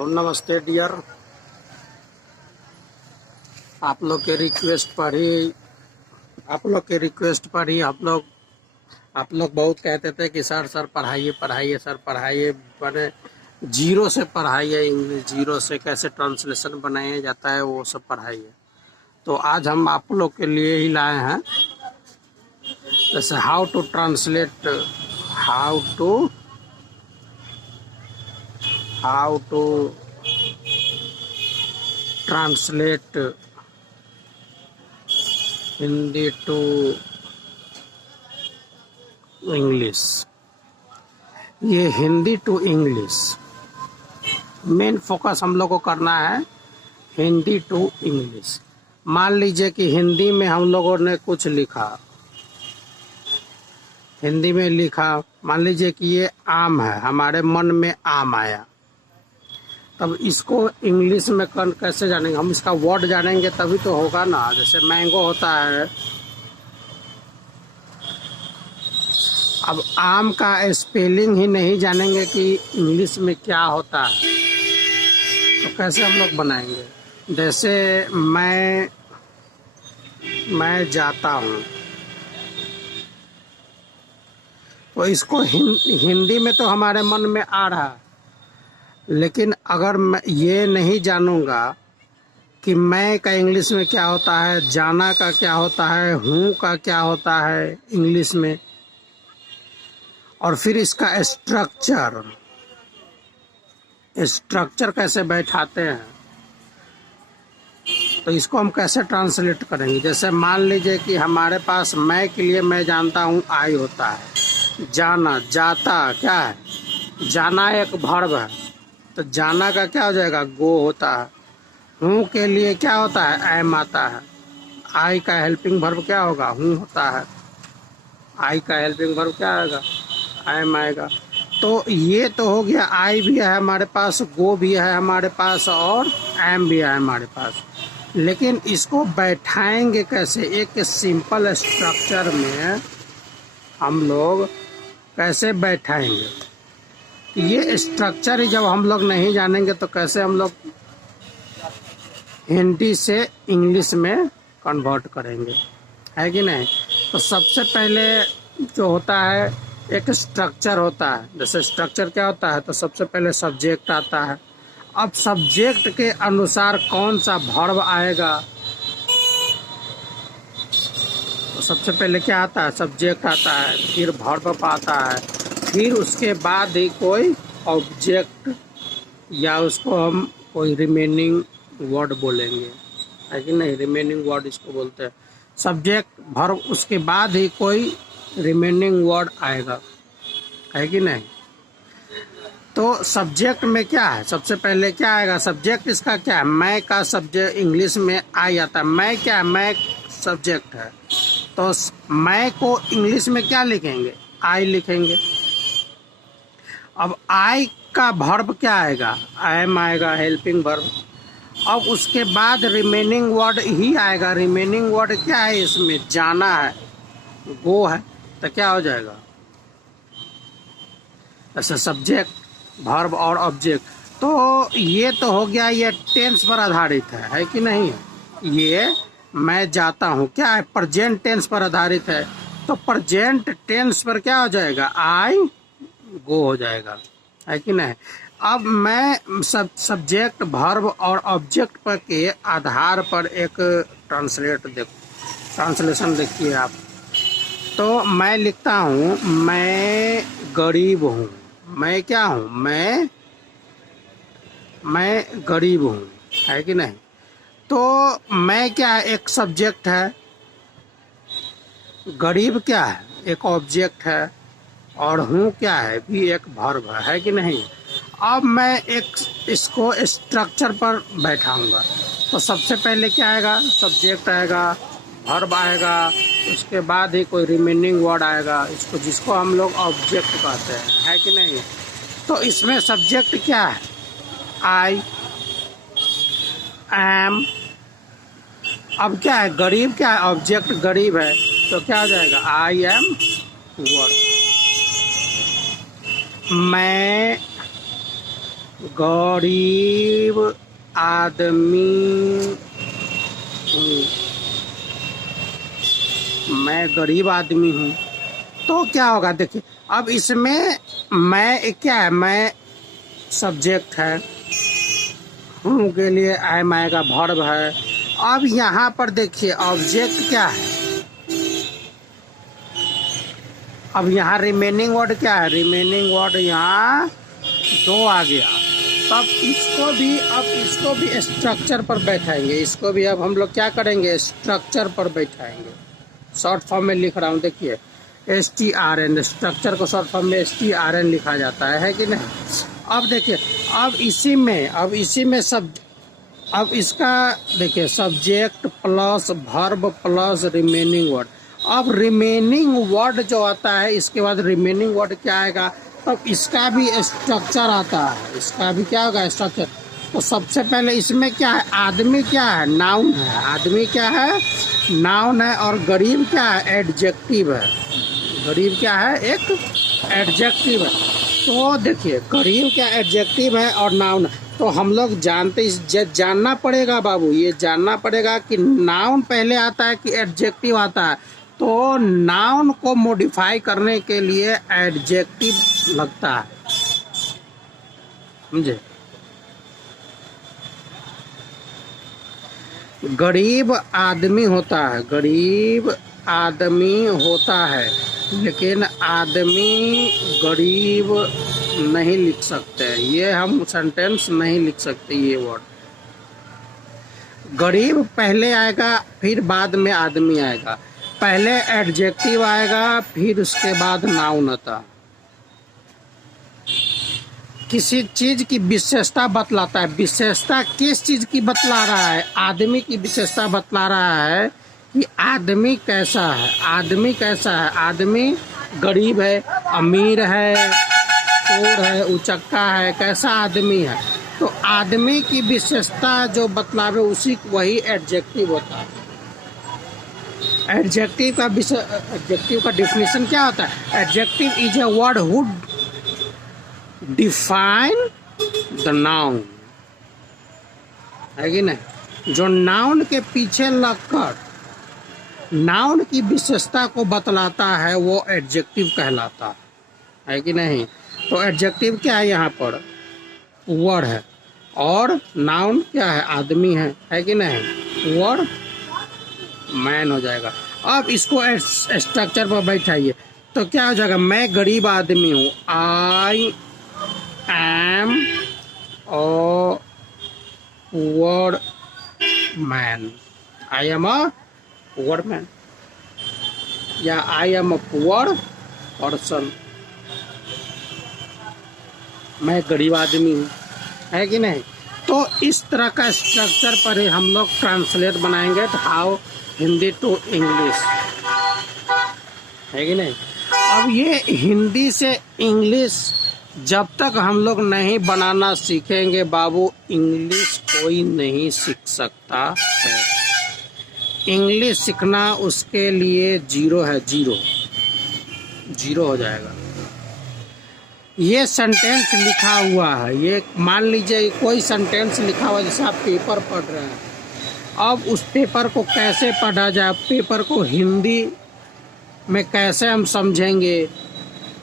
तो नमस्ते डियर। आप लोग के रिक्वेस्ट पर ही आप लोग बहुत कहते थे कि सर पढ़ाइए सर पढ़ाइए, मैंने जीरो से पढ़ाइए, इंग्लिश जीरो से कैसे ट्रांसलेशन बनाया जाता है वो सब पढ़ाइए। तो आज हम आप लोग के लिए ही लाए हैं, जैसे how to translate Hindi to English. ये Hindi to English main focus हम लोग को करना है, हिंदी टू इंग्लिश। मान लीजिए कि हिंदी में हम लोगों ने कुछ लिखा, मान लीजिए कि ये आम है, हमारे मन में आम आया, तब इसको इंग्लिश में कैसे जानेंगे? हम इसका वर्ड जानेंगे तभी तो होगा ना। जैसे मैंगो होता है, अब आम का स्पेलिंग ही नहीं जानेंगे कि इंग्लिश में क्या होता है, तो कैसे हम लोग बनाएंगे? जैसे मैं जाता हूँ, तो इसको हिंदी में तो हमारे मन में आ रहा है, लेकिन अगर मैं ये नहीं जानूंगा कि मैं का इंग्लिश में क्या होता है, जाना का क्या होता है, हूँ का क्या होता है इंग्लिश में, और फिर इसका स्ट्रक्चर कैसे बैठाते हैं, तो इसको हम कैसे ट्रांसलेट करेंगे? जैसे मान लीजिए कि हमारे पास मैं के लिए मैं जानता हूँ आई होता है, जाना, जाता क्या है, जाना एक वर्ब है, तो जाना का क्या हो जाएगा, गो होता है। हूँ के लिए क्या होता है, एम आता है। आई का हेल्पिंग वर्ब क्या होगा, हूँ होता है। आई का हेल्पिंग वर्ब क्या आएगा, एम आएगा। तो ये तो हो गया, आई भी है हमारे पास, गो भी है हमारे पास, और एम भी है हमारे पास। लेकिन इसको बैठाएंगे कैसे? एक सिंपल स्ट्रक्चर में हम लोग कैसे बैठाएंगे? ये स्ट्रक्चर ही जब हम लोग नहीं जानेंगे तो कैसे हम लोग हिंदी से इंग्लिश में कन्वर्ट करेंगे, है कि नहीं? तो सबसे पहले जो होता है, एक स्ट्रक्चर होता है। जैसे स्ट्रक्चर क्या होता है, तो सबसे पहले सब्जेक्ट आता है। अब सब्जेक्ट के अनुसार कौन सा वर्ब आएगा, तो सबसे पहले क्या आता है, सब्जेक्ट आता है, फिर वर्ब आता है, फिर उसके बाद ही कोई ऑब्जेक्ट या उसको हम कोई रिमेनिंग वर्ड बोलेंगे, है कि नहीं? रिमेनिंग वर्ड इसको बोलते हैं। सब्जेक्ट वर्ब, उसके बाद ही कोई रिमेनिंग वर्ड आएगा, है कि नहीं? तो सब्जेक्ट में क्या है, सबसे पहले क्या आएगा, सब्जेक्ट इसका क्या है, मैं का सब्जेक्ट इंग्लिश में आई आता है। मैं क्या है, मैं सब्जेक्ट है, तो मैं को इंग्लिश में क्या लिखेंगे, आई लिखेंगे। अब आई का वर्ब क्या आएगा, एम आएगा, हेल्पिंग वर्ब। अब उसके बाद रिमेनिंग वर्ड ही आएगा। रिमेनिंग वर्ड क्या है इसमें, जाना है, गो है, तो क्या हो जाएगा, ऐसे सब्जेक्ट, वर्ब और ऑब्जेक्ट। तो ये तो हो गया, ये टेंस पर आधारित है कि नहीं? ये मैं जाता हूँ क्या है, प्रेजेंट टेंस पर आधारित है। तो प्रेजेंट टेंस पर क्या हो जाएगा, आई गो हो जाएगा, है कि नहीं? अब मैं सब्जेक्ट, वर्ब और ऑब्जेक्ट पर के आधार पर एक ट्रांसलेशन देखिए आप। तो मैं लिखता हूँ, मैं गरीब हूँ। मैं क्या हूँ, मैं गरीब हूँ, है कि नहीं? तो मैं क्या है, एक सब्जेक्ट है, गरीब क्या है, एक ऑब्जेक्ट है, और हूँ क्या है, भी एक वर्ब है कि नहीं? अब मैं एक इसको स्ट्रक्चर पर बैठाऊंगा। तो सबसे पहले क्या आएगा, सब्जेक्ट आएगा, वर्ब आएगा, उसके बाद ही कोई रिमेनिंग वर्ड आएगा, जिसको हम लोग ऑब्जेक्ट कहते हैं, है कि नहीं? तो इसमें सब्जेक्ट क्या है, आई, एम। अब क्या है, गरीब क्या है, ऑब्जेक्ट गरीब है, तो क्या हो जाएगा, आई एम वर्ड। मैं गरीब आदमी हूँ, मैं गरीब आदमी हूँ। तो क्या होगा देखिए, अब इसमें मैं क्या है, मैं सब्जेक्ट है, हूँ के लिए एम आएगा, वर्ब है। अब यहाँ पर देखिए ऑब्जेक्ट क्या है, अब यहाँ रिमेनिंग वर्ड क्या है, रिमेनिंग वर्ड यहाँ दो आ गया। तब इसको भी स्ट्रक्चर पर बैठाएंगे, इसको भी अब हम लोग क्या करेंगे, स्ट्रक्चर पर बैठाएंगे। शॉर्ट फॉर्म में लिख रहा हूँ, देखिए STRN, स्ट्रक्चर को शॉर्ट फॉर्म में STRN लिखा जाता है कि नहीं। अब देखिए, अब इसी में सब, अब इसका देखिए subject plus verb plus remaining word. अब रिमेनिंग वर्ड जो आता है, इसके बाद रिमेनिंग वर्ड क्या आएगा, तब इसका भी स्ट्रक्चर आता है, इसका भी क्या होगा, स्ट्रक्चर। तो सबसे पहले इसमें क्या है, आदमी क्या है, नाउन है, आदमी क्या है, नाउन है, और गरीब क्या है, एडजेक्टिव है, गरीब क्या है, एक एडजेक्टिव है। तो देखिए गरीब क्या एडजेक्टिव है और नाउन है। तो हम लोग जानना पड़ेगा बाबू, ये जानना पड़ेगा कि नाउन पहले आता है कि एडजेक्टिव आता है। तो नाउन को मॉडिफाई करने के लिए एडजेक्टिव लगता है, समझे। गरीब आदमी होता है, गरीब आदमी होता है, लेकिन आदमी गरीब नहीं लिख सकते, ये हम सेंटेंस नहीं लिख सकते। ये वर्ड गरीब पहले आएगा, फिर बाद में आदमी आएगा, पहले एडजेक्टिव आएगा, फिर उसके बाद नाउन आता। किसी चीज की विशेषता बतलाता है, विशेषता किस चीज की बतला रहा है, आदमी की विशेषता बतला रहा है कि आदमी कैसा है, आदमी कैसा है, आदमी गरीब है, अमीर है, चोर है, उचक्का है, कैसा आदमी है। तो आदमी की विशेषता जो बतलावे उसी वही एडजेक्टिव होता है। एडजेक्टिव का डिफिनेशन क्या होता है, adjective is a word who define the noun, है कि नहीं, जो नाउन के पीछे लगकर नाउन की विशेषता को बतलाता है वो एडजेक्टिव कहलाता है कि नहीं। तो एडजेक्टिव क्या है, यहाँ पर वर्ड है, और नाउन क्या है, आदमी है कि नहीं, वर्ड मैन हो जाएगा। अब इसको स्ट्रक्चर पर बैठाइए तो क्या हो जाएगा, मैं गरीब आदमी हूँ, I am a word man, I am a word man, या I am a poor person, मैं गरीब आदमी हूँ, है कि नहीं। तो इस तरह का स्ट्रक्चर पर ही हम लोग ट्रांसलेट बनाएंगे, तो हाउ हिंदी टू इंग्लिश, है कि नहीं। अब ये हिंदी से इंग्लिश जब तक हम लोग नहीं बनाना सीखेंगे बाबू, इंग्लिश कोई नहीं सीख सकता है। इंग्लिश सीखना उसके लिए जीरो है, जीरो हो जाएगा। ये सेंटेंस लिखा हुआ है, ये मान लीजिए कोई सेंटेंस लिखा हुआ जैसे आप पेपर पढ़ रहे हैं, अब उस पेपर को कैसे पढ़ा जाए, पेपर को हिंदी में कैसे हम समझेंगे,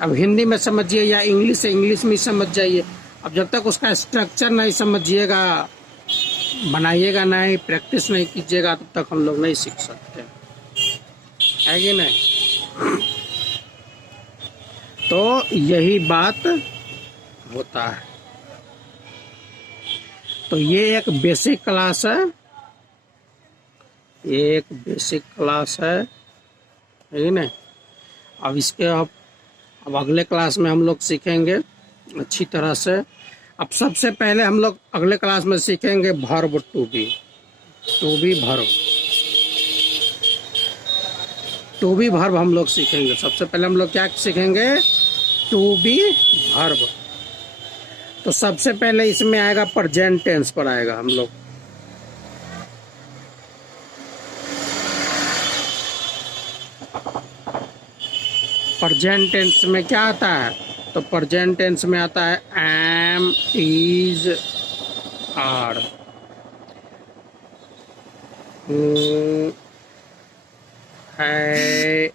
अब हिंदी में समझिए या इंग्लिश में समझ जाइए। अब जब तक उसका स्ट्रक्चर नहीं समझिएगा, बनाइएगा नहीं, प्रैक्टिस नहीं कीजिएगा, तब तक हम लोग नहीं सीख सकते, है कि नहीं। तो यही बात होता है। तो ये एक बेसिक क्लास है, ये एक बेसिक क्लास है कि नहीं। अब इसके अब अगले क्लास में हम लोग सीखेंगे अच्छी तरह से। अब सबसे पहले हम लोग अगले क्लास में सीखेंगे वर्ब टू बी वर्ब हम लोग सीखेंगे। सबसे पहले हम लोग क्या सीखेंगे, टू बी वर्ब। तो सबसे पहले इसमें आएगा प्रेजेंट टेंस पर आएगा हम लोग। प्रेजेंट टेंस में क्या आता है, तो प्रेजेंट टेंस में आता है am, is, are. हूँ, है,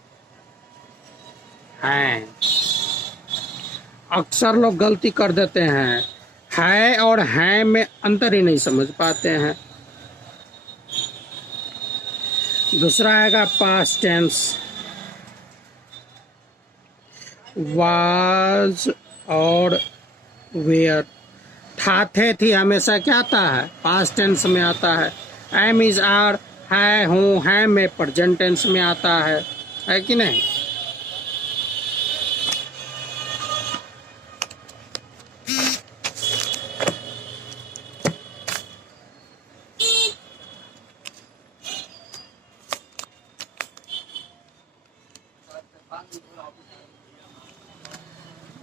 हैं। अक्सर लोग गलती कर देते हैं, है और हैं में अंतर ही नहीं समझ पाते हैं। दूसरा आएगा पास्ट टेंस, वाज और वेयर। था, थे, थी हमेशा क्या आता है? पास्ट टेंस में आता है। एम, इज, आर, है, हूँ, है में प्रेजेंट टेंस में आता है कि नहीं?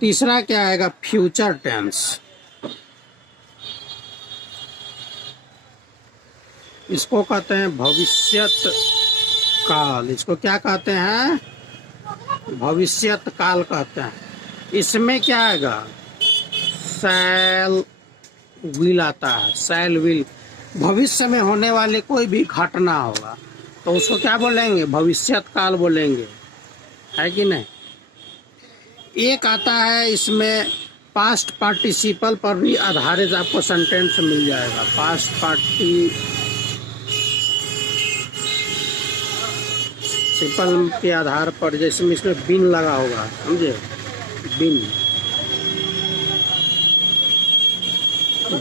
तीसरा क्या आएगा? Future tense. इसको कहते हैं भविष्यत काल। इसको क्या कहते हैं? भविष्यत काल कहते हैं। इसमें क्या आएगा? शैल विल आता है। शैल विल, भविष्य में होने वाले कोई भी घटना होगा तो उसको क्या बोलेंगे? भविष्यत काल बोलेंगे, है कि नहीं? एक आता है इसमें पास्ट पार्टिसिपल पर भी आधारित आपको सेंटेंस मिल जाएगा। पास्ट पार्टिसिपल के आधार पर, जैसे इसमें बिन लगा होगा, समझे?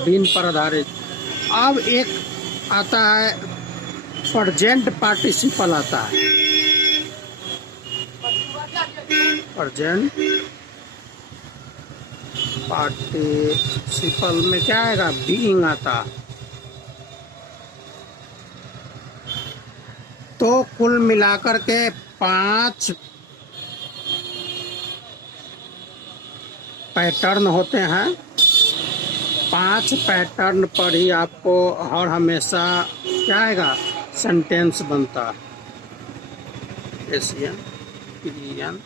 बिन पर आधारित। अब एक आता है प्रेजेंट पार्टिसिपल आता है। प्रेजेंट पार्टिसिपल में क्या आएगा? बीइंग आता है। तो कुल मिलाकर के 5 पैटर्न होते हैं। 5 पैटर्न पर ही आपको हर हमेशा क्या आएगा? सेंटेंस बनता है। एशियन पीरियन,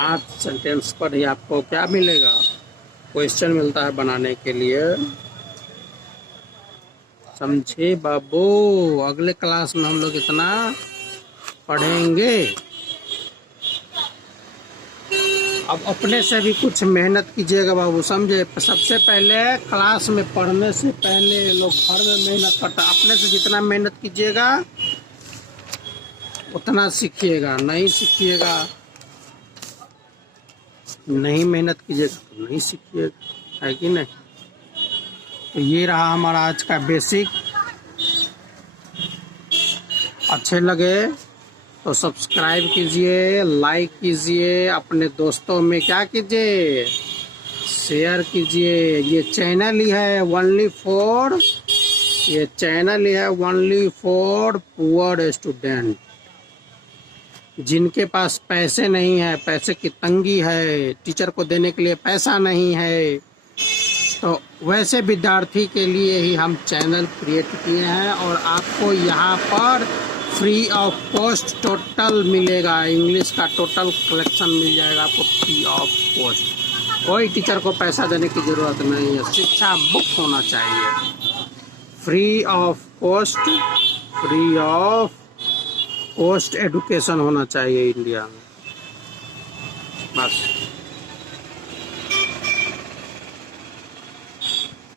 आज सेंटेंस पर ही आपको क्या मिलेगा? क्वेश्चन मिलता है बनाने के लिए। समझे बाबू? अगले क्लास में हम लोग इतना पढ़ेंगे। अब अपने से भी कुछ मेहनत कीजिएगा बाबू, समझे? सबसे पहले क्लास में पढ़ने से पहले लोग घर में मेहनत करता। अपने से जितना मेहनत कीजिएगा उतना सीखिएगा। नहीं सीखिएगा, नहीं मेहनत कीजिएगा तो नहीं सीखिएगा, है कि नहीं? तो ये रहा हमारा आज का बेसिक। अच्छे लगे तो सब्सक्राइब कीजिए, लाइक कीजिए, अपने दोस्तों में क्या कीजिए? शेयर कीजिए। ये चैनल ही है ओनली फॉर पुअर स्टूडेंट। जिनके पास पैसे नहीं है, पैसे की तंगी है, टीचर को देने के लिए पैसा नहीं है, तो वैसे विद्यार्थी के लिए ही हम चैनल क्रिएट किए हैं। और आपको यहाँ पर फ्री ऑफ कॉस्ट टोटल मिलेगा। इंग्लिश का टोटल कलेक्शन मिल जाएगा आपको फ्री ऑफ कॉस्ट। कोई टीचर को पैसा देने की ज़रूरत नहीं है। शिक्षा मुफ्त होना चाहिए। फ्री ऑफ कॉस्ट एजुकेशन होना चाहिए इंडिया में, बस।